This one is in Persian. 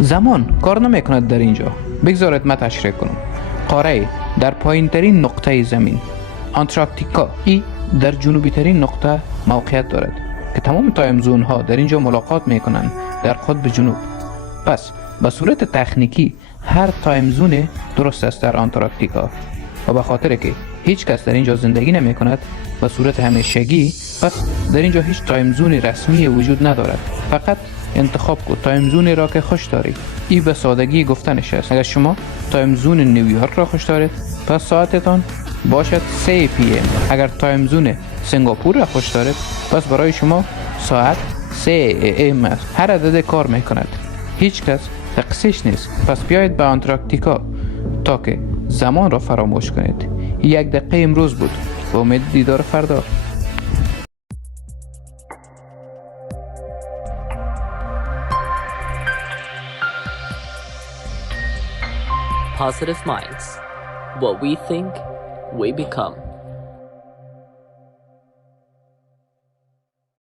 زمان کار نمیکند در اینجا. بگذارید من تشریح کنم. قاره در پایین ترین نقطه زمین، آنتارکتیکا، ای در جنوبی ترین نقطه موقعیت دارد که تمام تایم زون ها در اینجا ملاقات میکنند در قطب جنوب. پس به صورت تکنیکی هر تایم زون درست است در آنتارکتیکا و به خاطر که هیچ کس در اینجا زندگی نمی کند به صورت همیشگی، پس در اینجا هیچ تایم زون رسمی وجود ندارد. فقط انتخاب کو تایم زونی را که خوش داری. این به سادگی گفتنش است. اگر شما تایم زون نیویورک را خوش دارید، پس ساعتتان باشد 3 PM. اگر تایم زون سنگاپور را خوش دارید، پس برای شما ساعت 3 AM است. هر عدد کار میکند، هیچ کس تقصیش نیست. پس بیایید به آنتارکتیکا تا که زمان را فراموش کنید. 1 دقیقه امروز بود. به امید دیدار فردا. Positive minds. What we think, we become.